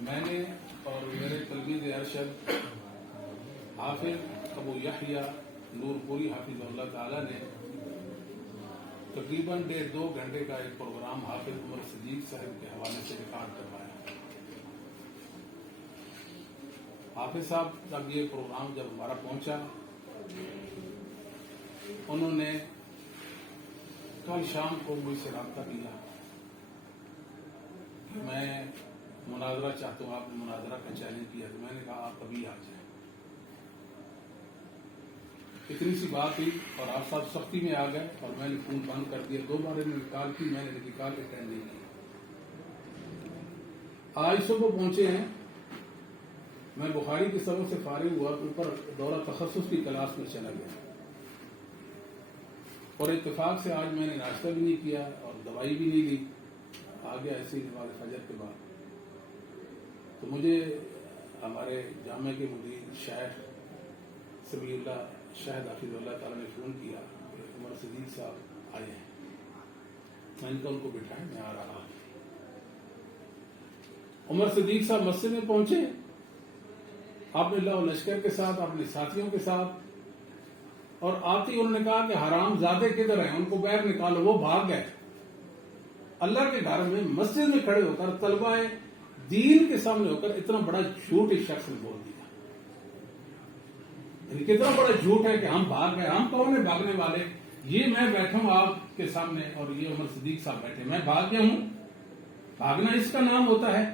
میں نے اور میرے تلمید ارشد حافظ ابو یحییٰ نور پوری حافظ اللہ تعالی نے تقریباً 1.5-2 گھنٹے کا ایک پروگرام حافظ عمر صدیق صاحب کے حوالے سے ریکارڈ کروایا۔ حافظ صاحب تک یہ پروگرام جب ہمارا پہنچا، انہوں نے کل شام کو مجھ سے رابطہ کیا، میں مناظرہ چاہتا ہوں، آپ نے مناظرہ کا چیلنج کیا، تو میں نے کہا آپ ابھی آ جائیں۔ اتنی سی بات ہوئی اور آپ صاحب سختی میں آ گئے اور میں نے فون بند کر دیا۔ 2 بار میں کال کی، میں نے کال اٹینڈ نہیں کی۔ آج صبح پہنچے ہیں، میں بخاری کے سبق سے فارغ ہوا تو اوپر دورہ تخصص کی کلاس میں چلا گیا، اور اتفاق سے آج میں نے ناشتہ بھی نہیں کیا اور دوائی بھی نہیں لی، آ گیا ایسے ہی نماز فجر کے بعد۔ تو مجھے ہمارے جامعہ کے مدیر شیخ سمیع اللہ شاہد حافظ اللہ تعالیٰ نے فون کیا کہ عمر صدیق صاحب آئے ہیں۔ میں نے کہا ان کو بٹھائیں، میں آ رہا ہوں۔ عمر صدیق صاحب مسجد میں پہنچے، اپنے اللہ لشکر کے ساتھ، اپنے ساتھیوں کے ساتھ، اور آتے ہی انہوں نے کہا کہ حرام زادے کدھر ہیں، ان کو باہر نکالو۔ وہ بھاگ گئے۔ اللہ کے گھر میں مسجد میں کھڑے ہو کر طلبہ دین کے سامنے ہو کر اتنا بڑا جھوٹ اس شخص نے بول دیا۔ یعنی کتنا بڑا جھوٹ ہے کہ ہم بھاگ گئے۔ ہم کون ہیں بھاگنے والے؟ یہ میں بیٹھا ہوں آپ کے سامنے اور یہ عمر صدیق صاحب بیٹھے، میں بھاگ گیا ہوں؟ بھاگنا اس کا نام ہوتا ہے؟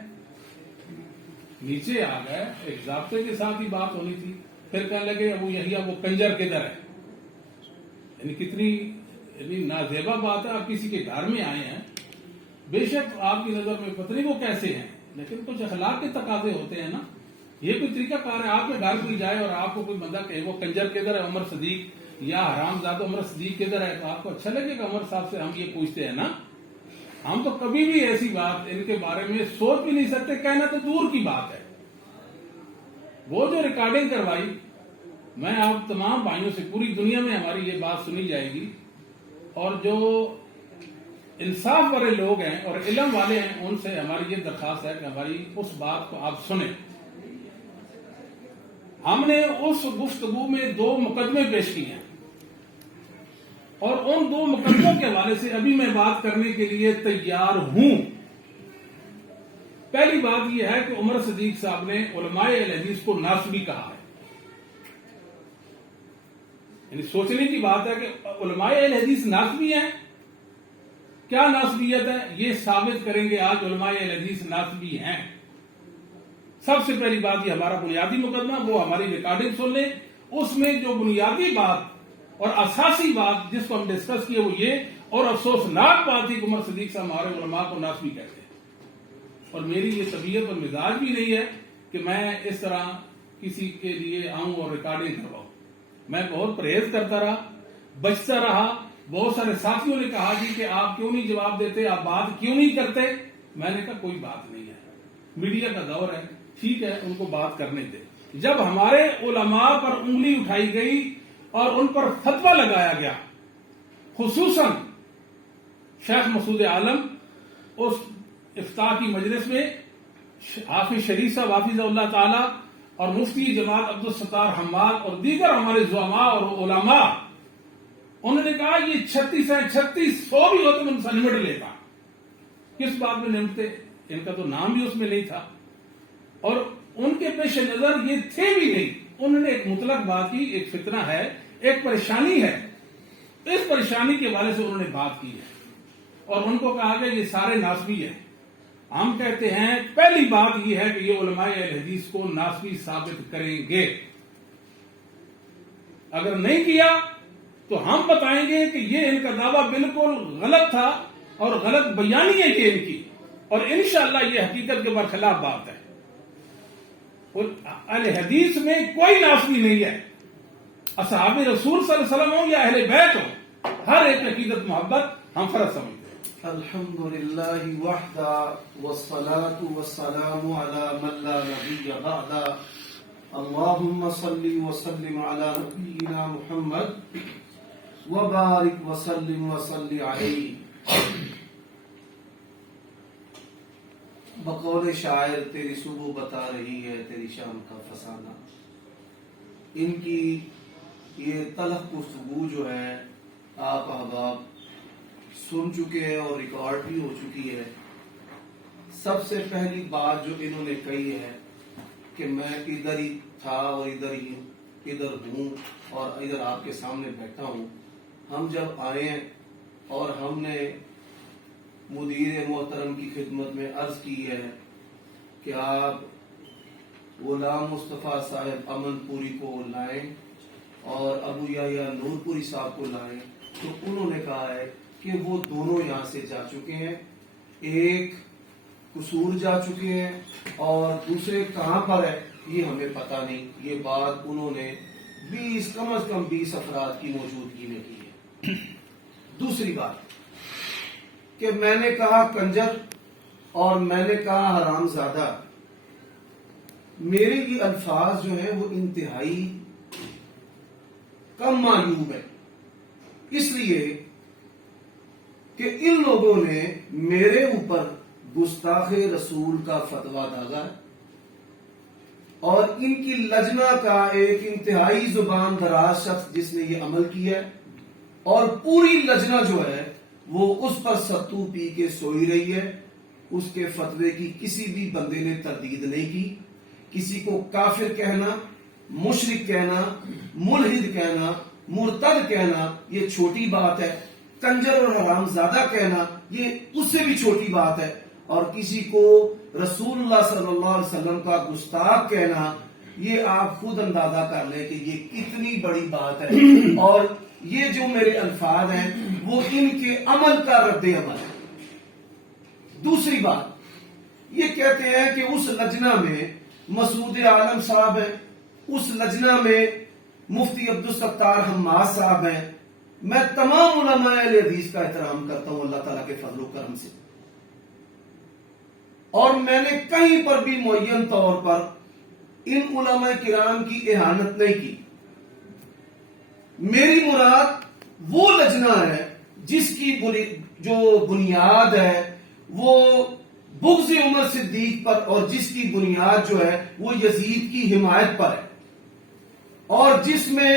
نیچے آ گئے، ایک ضابطے کے ساتھ ہی بات ہونی تھی۔ پھر کہنے لگے ابو یحییٰ وہ کنجر کدھر ہے؟ یعنی کتنی نازیبا بات ہے، آپ کسی کے گھر میں آئے ہیں، بے شک آپ کی نظر میں پتہ نہیں وہ کیسے ہیں، لیکن کچھ اخلاق کے تقاضے ہوتے ہیں نا۔ یہ کوئی طریقہ کار ہے آپ کے گھر کوئی جائے اور آپ کو کوئی بندہ کہے وہ کنجر کدھر ہے عمر صدیق، یا حرام زادہ عمر صدیق کدھر ہے، تو آپ کو اچھا لگے گا؟ عمر صاحب سے ہم یہ پوچھتے ہیں نا۔ ہم تو کبھی بھی ایسی بات ان کے بارے میں سوچ بھی نہیں سکتے، کہنا تو دور کی بات ہے۔ وہ جو ریکارڈنگ کروائی، میں آپ تمام بھائیوں سے، پوری دنیا میں ہماری یہ بات سنی جائے گی، اور جو انصاف والے لوگ ہیں اور علم والے ہیں ان سے ہماری یہ درخواست ہے کہ ہماری اس بات کو آپ سنیں۔ ہم نے اس گفتگو میں 2 مقدمے پیش کیے ہیں، اور ان 2 مقدموں کے حوالے سے ابھی میں بات کرنے کے لیے تیار ہوں۔ پہلی بات یہ ہے کہ عمر صدیق صاحب نے علماء اہل حدیث کو ناسبی کہا ہے۔ یعنی سوچنے کی بات ہے کہ علماء اہل حدیث ناسبی ہیں۔ کیا ناسبیت ہے یہ ثابت کریں گے آج علماء اہل حدیث ناسبی ہیں۔ سب سے پہلی بات، یہ ہمارا بنیادی مقدمہ، وہ ہماری ریکارڈنگ سن لیں، اس میں جو بنیادی بات اور اساسی بات جس کو ہم ڈسکس کیے وہ یہ، اور افسوسناک بات تھی کہ عمر صدیق صاحب ہمارے علماء کو ناسبی کہتے ہیں۔ اور میری یہ طبیعت اور مزاج بھی نہیں ہے کہ میں اس طرح کسی کے لیے آؤں اور ریکارڈنگ کرواؤں۔ میں بہت پرہیز کرتا رہا، بچتا رہا۔ بہت سارے ساتھیوں نے کہا جی کہ آپ کیوں نہیں جواب دیتے، آپ بات کیوں نہیں کرتے؟ میں نے کہا کوئی بات نہیں ہے، میڈیا کا دور ہے، ٹھیک ہے ان کو بات کرنے دے۔ جب ہمارے علماء پر انگلی اٹھائی گئی اور ان پر فتویٰ لگایا گیا، خصوصاً شیخ مسعود عالم اس افتاء کی مجلس میں، حافظ شریف صاحب حافظ اللہ تعالی، اور مفتی جماعت عبدالستار حماد اور دیگر ہمارے زعماء اور علماء، انہوں نے کہا یہ 36 ہیں، 3600 بھی ہو تو ان سے نمٹ لیتا۔ کس بات میں نمٹتے؟ ان کا تو نام بھی اس میں نہیں تھا، اور ان کے پیش نظر یہ تھے بھی نہیں۔ انہوں نے ایک مطلق بات کی، ایک فتنہ ہے، ایک پریشانی ہے، اس پریشانی کے حوالے سے انہوں نے بات کی ہے، اور ان کو کہا گیا یہ سارے ناسبی ہیں۔ ہم کہتے ہیں پہلی بات یہ ہے کہ یہ علماء اہل حدیث کو ناسبی ثابت کریں گے۔ اگر نہیں کیا تو ہم بتائیں گے کہ یہ ان کا دعویٰ بالکل غلط تھا اور غلط بیانی ہے کہ ان کی، اور انشاءاللہ یہ حقیقت کے برخلاف بات ہے۔ اور اہل حدیث میں کوئی ناسبی نہیں ہے، اصحاب رسول صلی اللہ علیہ وسلم ہو یا اہل بیت ہو، ہر ایک عقیدت محبت ہم فرض سمجھتے ہیں۔ الحمدللہ وحدہ والصلاة والسلام علی من لا نبی بعدہ، اللہم صلی وسلم علی نبینا محمد وبارک وسلم وصلی علیہ۔ بقول شاعر تیری صبح بتا رہی ہے تیری شام کا فسانہ. ان کی یہ تلخ گفتگو جو ہے آپ احباب سن چکے ہیں اور ریکارڈ بھی ہو چکی ہے. سب سے پہلی بات جو انہوں نے کہی ہے کہ میں ادھر ہی تھا اور ادھر ہوں اور ادھر آپ کے سامنے بیٹھا ہوں. ہم جب آئے ہیں اور ہم نے مدیر محترم کی خدمت میں عرض کی ہے کہ آپ غلام مصطفیٰ صاحب امن پوری کو لائیں اور ابو یحییٰ نور پوری صاحب کو لائیں، تو انہوں نے کہا ہے کہ وہ دونوں یہاں سے جا چکے ہیں. ایک قصور جا چکے ہیں اور دوسرے کہاں پر ہے یہ ہمیں پتہ نہیں. یہ بات انہوں نے کم از کم 20 افراد کی موجودگی میں کی ہے. دوسری بات کہ میں نے کہا کنجر اور میں نے کہا حرام زادہ. میرے یہ الفاظ جو ہیں وہ انتہائی کم معیوب ہے، اس لیے کہ ان لوگوں نے میرے اوپر گستاخ رسول کا فتویٰ ڈالا اور ان کی لجنہ کا ایک انتہائی زبان دراز شخص جس نے یہ عمل کیا ہے، اور پوری لجنہ جو ہے وہ اس پر ستو پی کے سوئی رہی ہے. اس کے فتوے کی کسی بھی بندے نے تردید نہیں کی. کسی کو کافر کہنا، مشرک کہنا، ملحد کہنا، مرتد کہنا یہ چھوٹی بات ہے. کنجر اور حرام زادہ کہنا یہ اس سے بھی چھوٹی بات ہے. اور کسی کو رسول اللہ صلی اللہ علیہ وسلم کا گستاخ کہنا یہ آپ خود اندازہ کر لیں کہ یہ کتنی بڑی بات ہے. اور یہ جو میرے الفاظ ہیں وہ ان کے عمل کا رد عمل ہے. دوسری بات یہ کہتے ہیں کہ اس لجنہ میں مسعود عالم صاحب ہیں، اس لجنہ میں مفتی عبدالستار حماد صاحب ہیں. میں تمام علماء اہل حدیث کا احترام کرتا ہوں اللہ تعالیٰ کے فضل و کرم سے، اور میں نے کہیں پر بھی معین طور پر ان علماء کرام کی اہانت نہیں کی. میری مراد وہ لجنہ ہے جس کی جو بنیاد ہے وہ بغض عمر صدیق پر، اور جس کی بنیاد جو ہے وہ یزید کی حمایت پر ہے، اور جس میں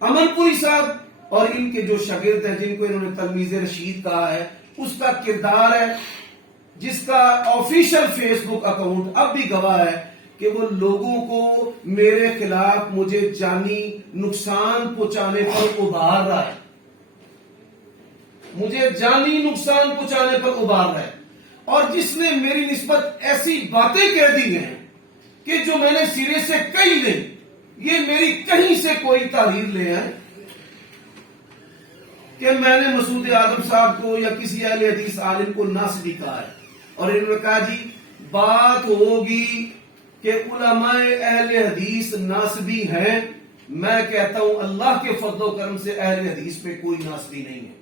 امن پوری صاحب اور ان کے جو شاگرد ہیں جن کو انہوں نے تلمیذ رشید کہا ہے اس کا کردار ہے، جس کا آفیشیل فیس بک اکاؤنٹ اب بھی گواہ ہے کہ وہ لوگوں کو میرے خلاف مجھے جانی نقصان پہنچانے پر ابھار رہا ہے، مجھے جانی نقصان پہنچانے پر ابھار رہا ہے، اور جس نے میری نسبت ایسی باتیں کہہ دی ہیں کہ جو میں نے سرے سے کہی نہیں. یہ میری کہیں سے کوئی تحریر لے آئے کہ میں نے مسعود عالم صاحب کو یا کسی اہل حدیث عالم کو ناصبی کہا ہے. اور انہوں نے کہا جی بات ہوگی کہ علماء اہل حدیث ناصبی ہیں. میں کہتا ہوں اللہ کے فضل و کرم سے اہل حدیث پہ کوئی ناصبی نہیں ہے،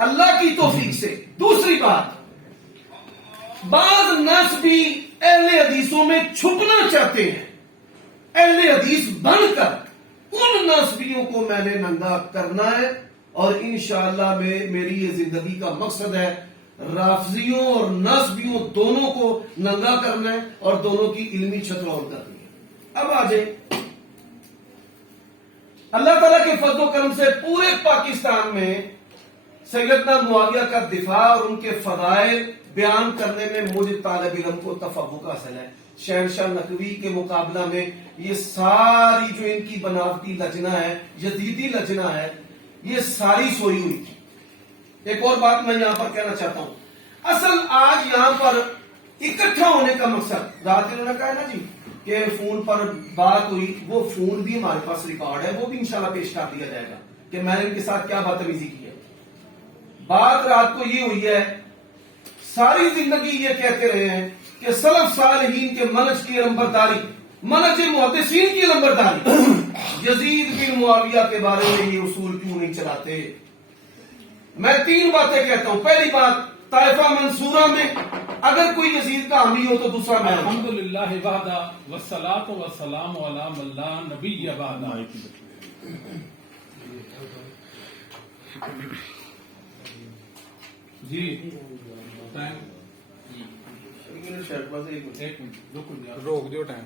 اللہ کی توفیق سے. دوسری بات، بعض ناصبی اہل حدیثوں میں چھپنا چاہتے ہیں. اہل حدیث بن کر ان ناصبیوں کو میں نے ننگا کرنا ہے، اور انشاءاللہ میری یہ زندگی کا مقصد ہے رافضیوں اور ناصبیوں دونوں کو ننگا کرنا ہے اور دونوں کی علمی چھترول کرنی ہے. اب آ جائیں، اللہ تعالیٰ کے فضل و کرم سے پورے پاکستان میں سیدنا معاویہ کا دفاع اور ان کے فضائل بیان کرنے میں مجھے طالب علم کو تفوق حاصل ہے. شہنشاہ نقوی کے مقابلہ میں یہ ساری جو ان کی بناوٹی لجنہ ہے، یزیدی لجنہ ہے، یہ ساری سوئی ہوئی تھی. ایک اور بات میں یہاں پر کہنا چاہتا ہوں، اصل آج یہاں پر اکٹھا ہونے کا مقصد، رات انہوں نے کہا نا جی کہ فون پر بات ہوئی، وہ فون بھی ہمارے پاس ریکارڈ ہے، وہ بھی انشاءاللہ پیش کر دیا جائے گا کہ میں نے ان کے ساتھ کیا بدتمیزی کی ہے. بات رات کو یہ ہوئی ہے، ساری زندگی یہ کہتے رہے ہیں کہ سلف صالحین کے منہج کی لمبرداری، منہج محدثین کی لمبرداری، یزید بن معاویہ کے بارے میں یہ اصول کیوں نہیں چلاتے. میں 3 باتیں کہتا ہوں. پہلی بات، طائفہ منصورہ میں اگر کوئی یزید کا حامی ہو تو دوسرا میں ہوں. الحمدللہ وحدہ والصلاۃ والسلام علی من لا نبی بعدہ. جی ٹائم شرٹ بس ایک ایک منٹ رکو جی آپ۔ روک دیو ٹائم.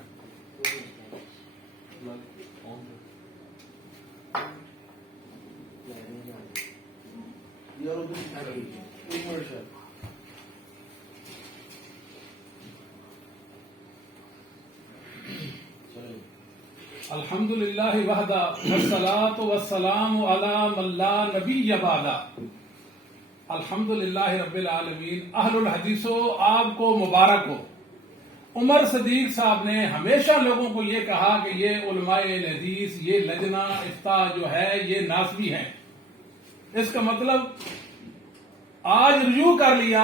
یار ادھر ایک منٹ شرٹ الحمد للہ وحدہ والصلاة والسلام علی من لا نبی بعدہ۔ الحمد للہ رب العالمین۔ اہل الحدیثو آپ کو مبارک ہو۔ عمر صدیق صاحب نے ہمیشہ لوگوں کو یہ کہا کہ یہ علماء اہل حدیث، یہ لجنہ افتاء جو ہے یہ ناسبی ہے۔ اس کا مطلب آج رجوع کر لیا۔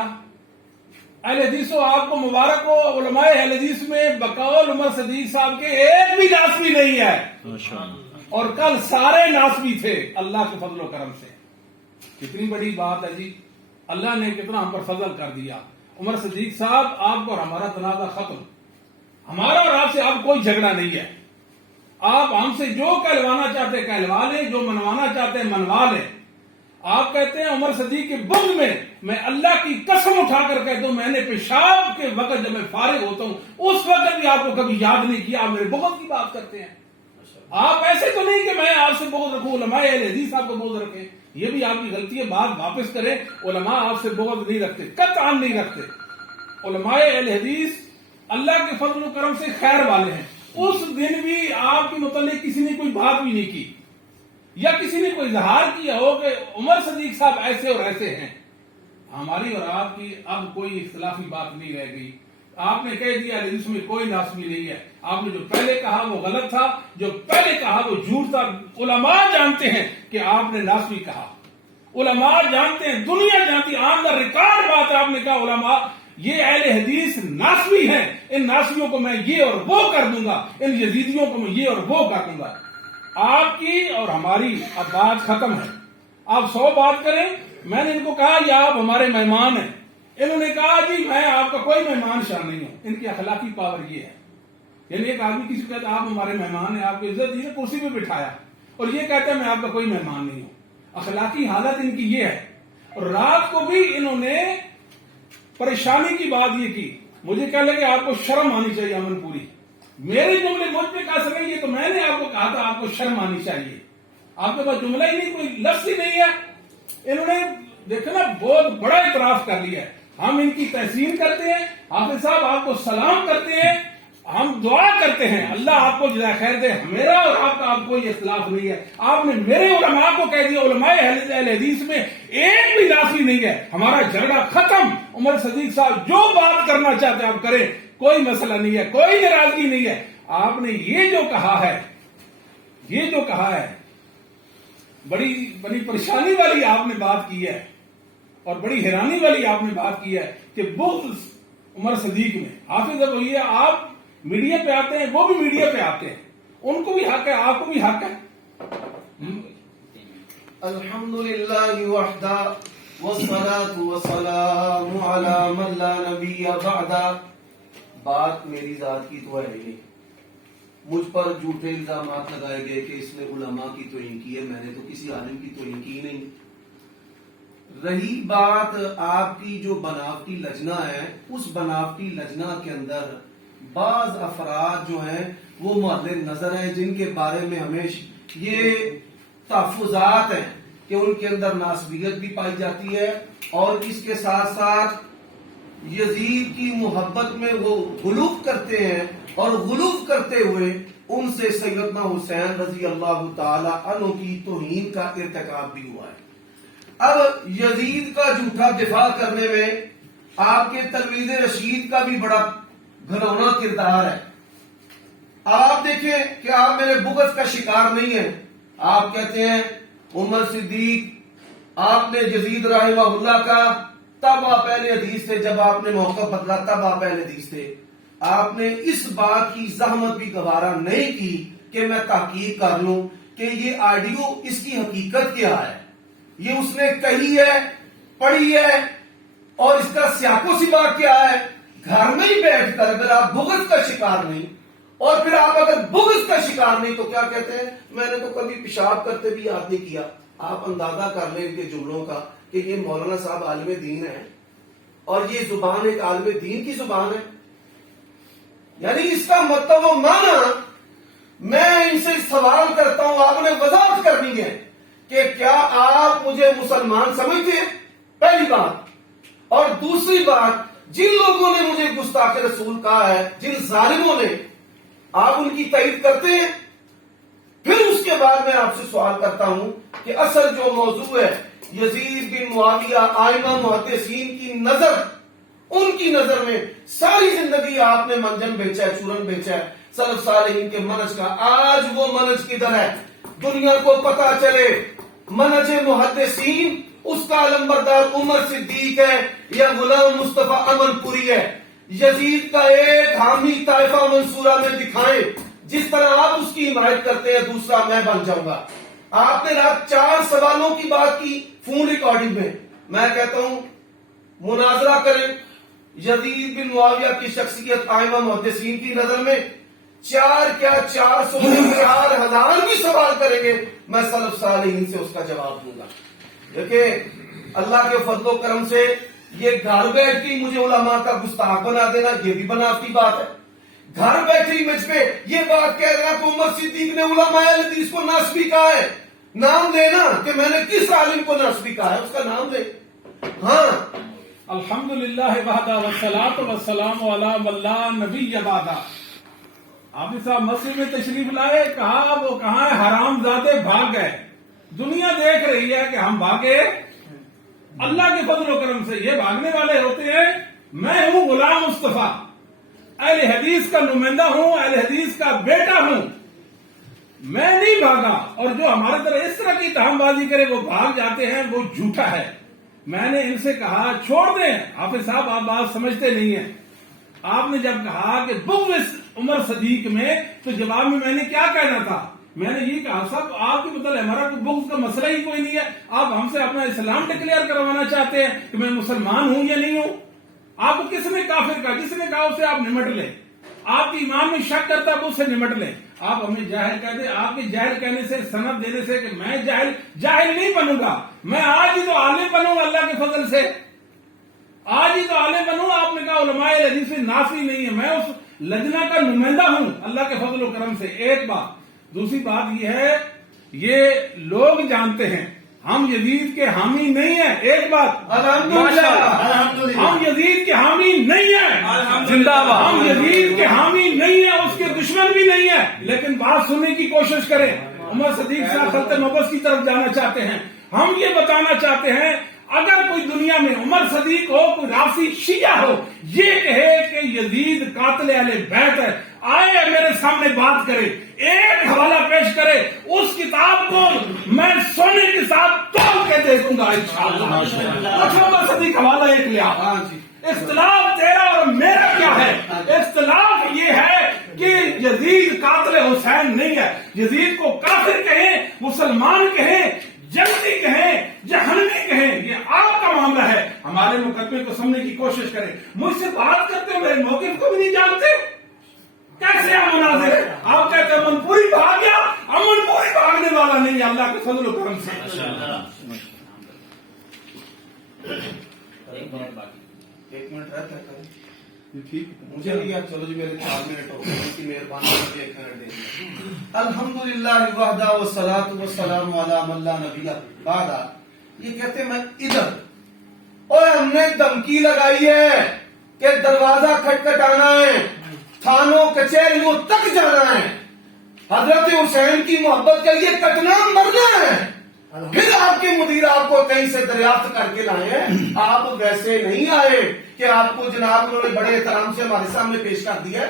اہل حدیثو آپ کو مبارک ہو، علماء اہل حدیث میں بقول عمر صدیق صاحب کے ایک بھی ناسبی نہیں ہے، اور کل سارے ناسبی تھے اللہ کے فضل و کرم سے۔ کتنی بڑی بات ہے جی، اللہ نے کتنا ہم پر فضل کر دیا۔ عمر صدیق صاحب آپ کو اور ہمارا تنازع ختم، ہمارا اور آپ سے اب کوئی جھگڑا نہیں ہے۔ آپ ہم سے جو کہلوانا چاہتے کہلوا لیں، جو منوانا چاہتے منوا لیں۔ آپ کہتے ہیں عمر صدیق کے بغض میں اللہ کی قسم اٹھا کر کہتا ہوں، میں نے پیشاب کے وقت جب میں فارغ ہوتا ہوں اس وقت بھی آپ کو کبھی یاد نہیں کیا، آپ میرے بغض کی بات کرتے ہیں۔ آپ ایسے تو نہیں کہ میں آپ سے بغض رکھوں، علماء اہل حدیث آپ کو بغض رکھیں، یہ بھی آپ کی غلطی ہے، بات واپس کریں۔ علماء آپ سے بغض نہیں رکھتے، قطعاً نہیں رکھتے۔ علماء اہل حدیث اللہ کے فضل و کرم سے خیر والے ہیں۔ اس دن بھی آپ کے متعلق کسی نے کوئی بات بھی نہیں کی، یا کسی نے کوئی اظہار کیا ہو کہ عمر صدیق صاحب ایسے اور ایسے ہیں۔ ہماری اور آپ کی اب کوئی اختلافی بات نہیں رہ گئی۔ آپ نے کہہ دیا حدیث میں کوئی ناسبی نہیں ہے۔ آپ نے جو پہلے کہا وہ غلط تھا، جو پہلے کہا وہ جھوٹ تھا۔ علماء جانتے ہیں کہ آپ نے ناسبی کہا، علماء جانتے ہیں، دنیا جانتی، آن دا ریکارڈ بات ہے، آپ نے کہا علماء یہ اہل حدیث ناسبی ہیں، ان ناسبیوں کو میں یہ اور وہ کر دوں گا، ان یزیدیوں کو میں یہ اور وہ کر دوں گا۔ آپ کی اور ہماری اب بات ختم ہے۔ آپ 100 بات کریں، میں نے ان کو کہا یہ آپ ہمارے مہمان ہیں، انہوں نے کہا جی میں آپ کا کوئی مہمان شان نہیں ہوں۔ ان کی اخلاقی پاور یہ ہے، یعنی ایک آدمی کسی کو کہتا ہے آپ ہمارے مہمان ہیں، آپ کو عزت دی، کرسی پہ بٹھایا، اور یہ کہتا ہے میں آپ کا کوئی مہمان نہیں ہوں۔ اخلاقی حالت ان کی یہ ہے۔ اور رات کو بھی انہوں نے پریشانی کی بات یہ کی، مجھے کہہ لگے آپ کو شرم آنی چاہیے امن پوری، میرے جملے مجھ پہ کہہ سکیں، یہ تو میں نے آپ کو کہا تھا آپ کو شرم آنی چاہیے، آپ کے پاس جملہ ہی نہیں، کوئی لفظ ہی نہیں ہے۔ انہوں نے دیکھا نا بہت بڑا اعتراف کر لیا ہے۔ ہم ان کی تحسین کرتے ہیں، حافظ صاحب آپ کو سلام کرتے ہیں، ہم دعا کرتے ہیں اللہ آپ کو جزائے خیر دے، میرا اور آپ کا آپ کوئی اختلاف نہیں ہے۔ آپ نے میرے علماء کو کہہ دیا، علماء اہل حدیث میں ایک بھی ناسبی نہیں ہے، ہمارا جھگڑا ختم۔ عمر صدیق صاحب جو بات کرنا چاہتے ہیں آپ کریں، کوئی مسئلہ نہیں ہے، کوئی ناراضگی نہیں ہے۔ آپ نے یہ جو کہا ہے، یہ جو کہا ہے، بڑی بڑی پریشانی والی آپ نے بات کی ہے، اور بڑی حیرانی والی آپ نے بات کی ہے کہ بغض عمر صدیق میں۔ حافظ اب یہ آپ میڈیا پہ آتے ہیں، وہ بھی میڈیا پہ آتے ہیں، ان کو بھی حق ہے، آپ کو بھی حق ہے۔ الحمدللہ وحدہ والصلاة والسلام علی من لا نبی بعدہ۔ بات میری ذات کی تو ہے ہی نہیں، مجھ پر جھوٹے الزامات لگائے گئے کہ اس نے علماء کی توہین کی ہے، میں نے تو کسی عالم کی توہین کی نہیں۔ رہی بات آپ کی جو بناوٹی لجنہ ہے، اس بناوٹی لجنہ کے اندر بعض افراد جو ہیں وہ مد نظر ہیں، جن کے بارے میں ہمیں یہ تحفظات ہیں کہ ان کے اندر ناسبیت بھی پائی جاتی ہے، اور اس کے ساتھ ساتھ یزید کی محبت میں وہ غلوف کرتے ہیں، اور غلوف کرتے ہوئے ان سے سیدنا حسین رضی اللہ تعالی عنہ کی توہین کا ارتکاب بھی ہوا ہے۔ اب یزید کا جھوٹا دفاع کرنے میں آپ کے تلمیذ رشید کا بھی بڑا گھرونا کردار ہے۔ آپ دیکھیں کہ آپ میرے بغض کا شکار نہیں ہیں۔ آپ کہتے ہیں عمر صدیق آپ نے یزید رحمہ اللہ کا، تب آپ اہل حدیث تھے، جب آپ نے موقع بدلا تب آپ اہل حدیث تھے۔ آپ نے اس بات کی زحمت بھی گوارا نہیں کی کہ میں تحقیق کر لوں کہ یہ آڈیو اس کی حقیقت کیا ہے، یہ اس نے کہی ہے، پڑھی ہے، اور اس کا سیاق و سباق کیا ہے۔ گھر میں ہی بیٹھ کر اگر آپ بغض کا شکار نہیں، اور پھر آپ اگر بغض کا شکار نہیں تو کیا کہتے ہیں میں نے تو کبھی پیشاب کرتے بھی یاد نہیں کیا۔ آپ اندازہ کر لیں ان کے جملوں کا کہ یہ مولانا صاحب عالم دین ہیں، اور یہ زبان ایک عالم دین کی زبان ہے. یعنی اس کا مطلب و معنی میں ان سے سوال کرتا ہوں، آپ نے وضاحت کرنی ہے کہ کیا آپ مجھے مسلمان سمجھتے ہیں؟ پہلی بات. اور دوسری بات، جن لوگوں نے مجھے گستاخ رسول کہا ہے، جن ظالموں نے، آپ ان کی تائید کرتے ہیں؟ پھر اس کے بعد میں آپ سے سوال کرتا ہوں کہ اصل جو موضوع ہے یزید بن معاویہ، آئمہ محدثین کی نظر، ان کی نظر میں ساری زندگی آپ نے منجن بیچا ہے، چورن بیچا ہے سلف صالحین کے منہج کا. آج وہ منہج کدھر ہے؟ دنیا کو پتا چلے منہج محدثین اس کا علمبردار عمر صدیق ہے یا غلام مصطفیٰ امن پوری ہے. یزید کا ایک حامی طائفہ منصورہ میں دکھائیں، جس طرح آپ اس کی حمایت کرتے ہیں دوسرا میں بن جاؤں گا. آپ نے رات 4 سوالوں کی بات کی فون ریکارڈنگ میں کہتا ہوں مناظرہ کریں. یزید بن معاویہ کی شخصیت آئمہ محدثین کی نظر میں 4 کیا 400 4,000 بھی سوال کریں گے، میں سلف صالحین سے اس کا جواب دوں گا. دیکھیں اللہ کے فضل و کرم سے یہ گھر بیٹھ کے مجھے علماء کا گستاخ بنا دینا یہ بھی بناوٹی بات ہے. گھر بیٹھے ہی مجھ پہ یہ بات کہہ رہا کہ عمر صدیق نے علماء اہل حدیث کو ناسبی کہا ہے. نام دینا کہ میں نے کس عالم کو ناسبی کہا ہے، اس کا نام دے. ہاں الحمدللہ وحدہ والصلاۃ والسلام علی من لا نبی بعدہ. حافظ صاحب مسجد میں تشریف لائے، کہا وہ کہاں ہے؟ حرام زادے بھاگ گئے. دنیا دیکھ رہی ہے کہ ہم بھاگے. اللہ کے فضل و کرم سے یہ بھاگنے والے ہوتے ہیں. میں ہوں غلام مصطفیٰ، اہل حدیث کا نمائندہ ہوں، اہل حدیث کا بیٹا ہوں. میں نہیں بھاگا، اور جو ہمارے طرح اس طرح کی تہم بازی کرے وہ بھاگ جاتے ہیں، وہ جھوٹا ہے. میں نے ان سے کہا چھوڑ دیں. حافظ صاحب آپ بات سمجھتے نہیں ہیں. آپ نے جب کہا کہ بغض عمر صدیق میں، تو جواب میں نے کیا کہنا تھا؟ میں نے یہ کہا صاحب آپ کے مطلب ہمارا کوئی بغض کا مسئلہ ہی کوئی نہیں ہے. آپ ہم سے اپنا اسلام ڈکلیئر کروانا چاہتے ہیں کہ میں مسلمان ہوں یا نہیں ہوں. آپ کو کس نے کافر کہا؟ جس نے کہا اسے آپ نمٹ لیں. آپ کی ایمان میں شک کرتا ہے اس سے نمٹ لیں. آپ ہمیں جاہل کہہ دیں. آپ کے جاہل کہنے سے، سند دینے سے کہ میں جاہل نہیں بنوں گا. میں آج ہی تو عالم بنوں گا اللہ کے فضل سے. آج ہی تو عالم بنوں. آپ نے کہا علماء حدیث سے نافی نہیں ہے. میں اس لجنہ کا نمائندہ ہوں اللہ کے فضل و کرم سے. ایک بات. دوسری بات یہ ہے، یہ لوگ جانتے ہیں ہم یزید کے حامی نہیں ہیں. ایک بات، ہم یزید کے حامی نہیں ہیں. زندہ باد. ہم یزید کے حامی نہیں ہیں، اس کے دشمن بھی نہیں ہیں. لیکن بات سننے کی کوشش کریں. عمر صدیق صاحب خلط مبس کی طرف جانا چاہتے ہیں. ہم یہ بتانا چاہتے ہیں اگر کوئی دنیا میں عمر صدیق ہو، کوئی رافضی شیعہ ہو، یہ کہے کہ یزید قاتل اہل بیت ہے، آئے میرے سامنے بات کرے، ایک حوالہ پیش کرے. اس کتاب کو میں سونے کے ساتھ توڑ کے دے دوں گا انشاءاللہ. عمر صدیق حوالہ ایک لیا. اختلاف تیرا اور میرا کیا ہے؟ اختلاف یہ ہے کہ یزید قاتل حسین نہیں ہے. یزید کو کافر کہیں، مسلمان کہیں، جنتی کہیں، جہنمی کہیں، یہ آپ کا معاملہ ہے. ہمارے مقدمے کو سمجھنے کی کوشش کریں. مجھ سے بات کرتے ہو میرے موقف کو بھی نہیں جانتے. کیسے آپ مناظر ہیں؟ آپ کہتے ہیں امن پوری بھاگ گیا. امن پوری بھاگنے والا نہیں ہے اللہ کے فضل و کرم سے. ایک منٹ رہتا ہے ٹھیک. مجھے نہیں یاد. چلو جی میرے 4 منٹ ہو گئے. کی مہربانی کر کے 1 منٹ دے دیں. الحمدللہ وحدہ والصلاۃ والسلام علی من لا نبی بعد. یہ کہتے ہیں میں ادھر، اور ہم نے دھمکی لگائی ہے کہ دروازہ کھٹکھٹانا ہے، تھانوں کچہریوں تک جانا ہے، حضرت حسین کی محبت کے لیے کٹنا مرنا ہے. پھر آپ کے مدیر آپ کو کہیں سے دریافت کر کے لائے ہیں. آپ ویسے نہیں آئے کہ آپ کو جناب انہوں نے بڑے احترام سے ہمارے سامنے پیش کر دیا.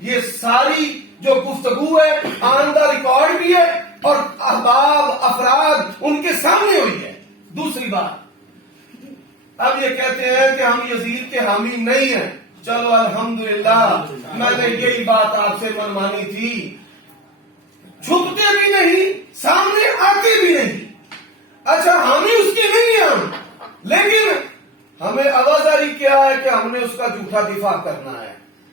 یہ ساری جو گفتگو ہے آن دا ریکارڈ بھی ہے اور احباب افراد ان کے سامنے ہوئی ہے. دوسری بات، اب یہ کہتے ہیں کہ ہم یزید کے حامی نہیں ہیں. چلو الحمدللہ، میں نے یہی بات آپ سے منوانی تھی. چھپتے بھی نہیں، سامنے آتے بھی نہیں. اچھا حامی اس کی نہیں ہے ہم، لیکن ہمیں آوازاری کیا ہے کہ ہم نے اس کا جھوٹا دفاع کرنا ہے.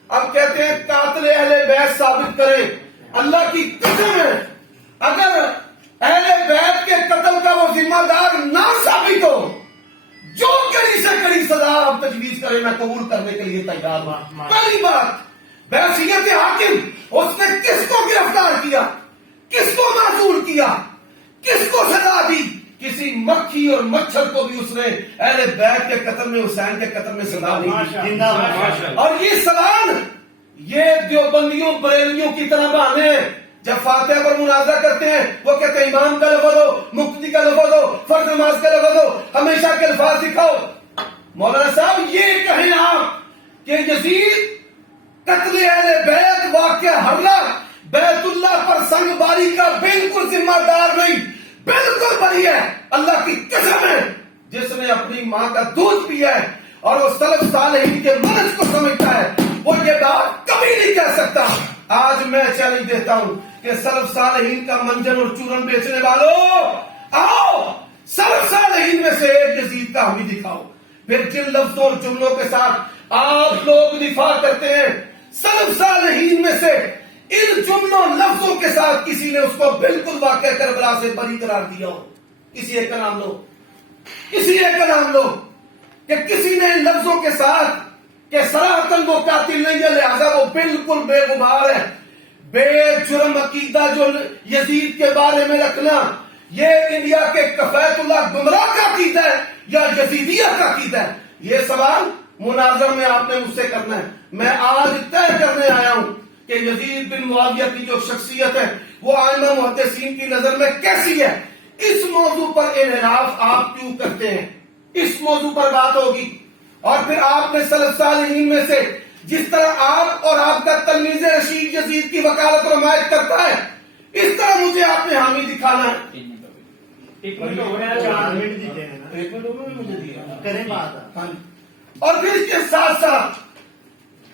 اب کہتے ہیں قاتل اہل بیت ثابت کریں. اللہ کی قسم ہے اگر اہل بیت کے قتل کا وہ ذمہ دار نہ ثابت ہو، جو کڑی سے کڑی سزا آپ تجویز کرے میں قبول کرنے کے لیے تیار ہوں. پہلی بات بحیثیت حاکم اس نے کس کو گرفتار کیا, کس کو معزول کیا, کس کو سزا دی؟ کسی مکھی اور مچھر کو بھی اس نے اہل بیت کے قتل میں, حسین کے قتل میں سزا نہیں دی. اور یہ سوال یہ دیوبندیوں بریلویوں کی طرح بہانے ہیں. جب فاتحہ پر مناظرہ کرتے ہیں وہ کہتے ہیں امام کا لفظ ہو, مفتی کا لفظ ہو, فرض نماز کا لفظ ہو, ہمیشہ کے الفاظ دکھاؤ. مولانا صاحب یہ کہیں آپ کہ یزید قتل اہل بیت واقعہ حملہ بیت اللہ پر سنگ باری کا بالکل ذمہ دار نہیں, بالکل بری ہے. اللہ کی قسم ہے جس نے اپنی ماں کا دودھ پیا ہے اور وہ سلف صالحین کے منہج کو سمجھتا ہے, وہ یہ بات کبھی نہیں کہہ سکتا. آج میں چیلنج دیتا ہوں کہ سلف صالحین کا منجن اور چورن بیچنے والوں, آؤ سلف صالحین میں سے ایک یزید کا ہمیں دکھاؤ. پھر جن لفظوں اور جملوں کے ساتھ آپ لوگ دفاع کرتے ہیں سلف صالحین میں سے, ان جملوں لفظوں کے ساتھ کسی نے اس کو بالکل واقع کربلا سے بری قرار دیا ہو. کسی ایک کا نام لو, کسی ایک کا نام لو کہ کسی نے ان لفظوں کے ساتھ کہ صراحتاً وہ قاتل نہیں ہے لہذا وہ بالکل بے غبار ہے. بے جرم عقیدہ جو یزید کے بارے میں رکھنا, یہ انڈیا کے کفایت اللہ گمراہ کا عقیدہ ہے یا یزیدیہ کا عقیدہ ہے؟ یہ سوال مناظر میں آپ نے مجھ سے کرنا ہے. میں آج طے کرنے آیا ہوں کہ یزید بن معاویہ کی جو شخصیت ہے وہ ائمہ محدثین کی نظر میں کیسی ہے. اس موضوع پر انحراف آپ کیوں کرتے ہیں؟ اس موضوع پر بات ہوگی. اور پھر آپ نے سلف صالحین میں سے جس طرح آپ اور آپ کا تلمیذ رشید یزید کی وکالت اور حمایت کرتا ہے, اس طرح مجھے آپ نے حامی دکھانا ہے. ایک منٹ ہو گیا, 4 منٹ دیتے ہیں نا, ایک منٹ مجھے دیا کریں بات. اور پھر اس کے ساتھ ساتھ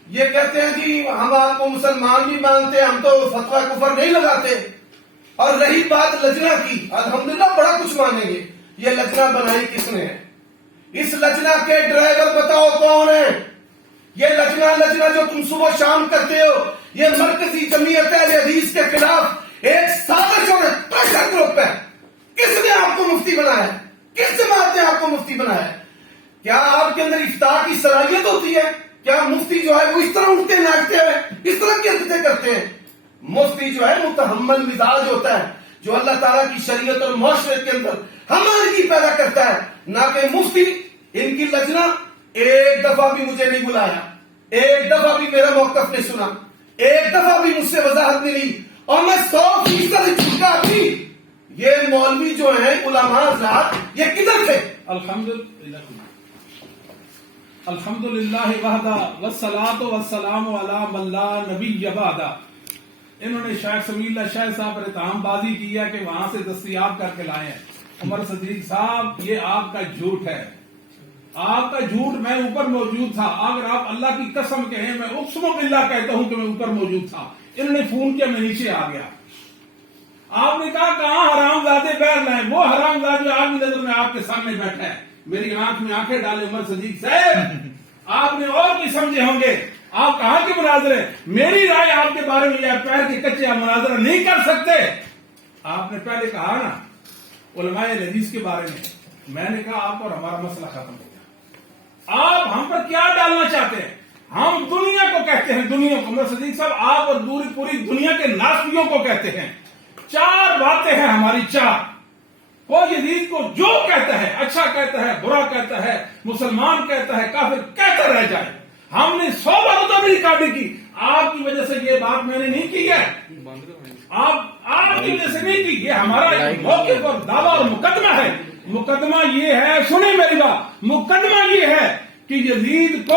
یہ کہتے ہیں جی ہم آپ کو مسلمان بھی مانتے ہیں, ہم تو فتویٰ کفر نہیں لگاتے. اور رہی بات لجنہ کی, الحمدللہ بڑا کچھ مانیں گے. یہ لجنہ بنائی کس نے ہے؟ اس لجنہ کے ڈرائیور بتاؤ کون ہے؟ یہ لجنہ جو تم صبح شام کرتے ہو, یہ مرکزی جمعیت اہل حدیث کے خلاف ایک سازش اور پریشر گروپ ہے. کس نے آپ کو مفتی بنایا ہے؟ کس جماعت نے آپ کو مفتی بنایا ہے؟ کیا آپ کے اندر افتاء کی صلاحیت ہوتی ہے؟ کیا مفتی جو ہے وہ اس طرح اٹھتے ناچتے ہیں, اس طرح کی حرکتیں کرتے ہیں؟ مفتی جو ہے متحمل مزاج ہوتا ہے, جو اللہ تعالیٰ کی شریعت اور معاشرے کے اندر ہمارگی پیدا کرتا ہے, نہ کہ مفتی. ان کی لجنہ ایک دفعہ بھی مجھے نہیں بلایا, ایک دفعہ بھی میرا موقف نہیں سنا, ایک دفعہ بھی مجھ سے وضاحت نہیں لی, اور میں 100% جھوٹا بھی. یہ مولوی جو ہیں علماء حضرات یہ کدھر تھے؟ الحمدللہ وحدہ والصلاۃ والسلام علی من لا نبی بعدہ. انہوں نے شیخ سمیع اللہ شاہ صاحب پر اتہام بازی کی ہے کہ وہاں سے دستیاب کر کے لائے ہیں. عمر صدیق صاحب یہ آپ کا جھوٹ ہے, آپ کا جھوٹ. میں اوپر موجود تھا. اگر آپ اللہ کی قسم کہیں, میں اقسم باللہ کہتا ہوں کہ میں اوپر موجود تھا. انہوں نے فون کیا, میں نیچے آ گیا. آپ نے کہا کہاں حرام زادے پیر لائیں, وہ حرام زادہ جو آپ کی نظر میں آپ کے سامنے بیٹھا ہے. میری آنکھ میں آنکھیں ڈالے عمر صدیق صاحب, آپ نے اور بھی سمجھے ہوں گے. آپ کہاں کے مناظرے, میری رائے آپ کے بارے میں یہ پیر کے کچے آپ مناظرہ نہیں کر سکتے. آپ نے پہلے کہا نا علماء حدیث کے بارے میں نے کہا آپ اور ہمارا مسئلہ ختم ہو گیا. آپ ہم پر کیا ڈالنا چاہتے ہیں؟ ہم دنیا کو کہتے ہیں, دنیا کو. عمر صدیق صاحب آپ اور پوری دنیا کے ناسبیوں کو کہتے ہیں 4 باتیں ہیں ہماری, 4. وہ یزید کو جو کہتا ہے, اچھا کہتا ہے, برا کہتا ہے, مسلمان کہتا ہے, کافر کہتا رہ جائے. ہم نے 100 بار تو بھی ریکارڈنگ کی. آپ کی وجہ سے یہ بات میں نے نہیں کی ہے, آپ کی وجہ سے نہیں کی. یہ ہمارا موقف اور دعویٰ اور مقدمہ ہے. مقدمہ یہ ہے, سنیں میری بات, مقدمہ یہ ہے کہ یزید کو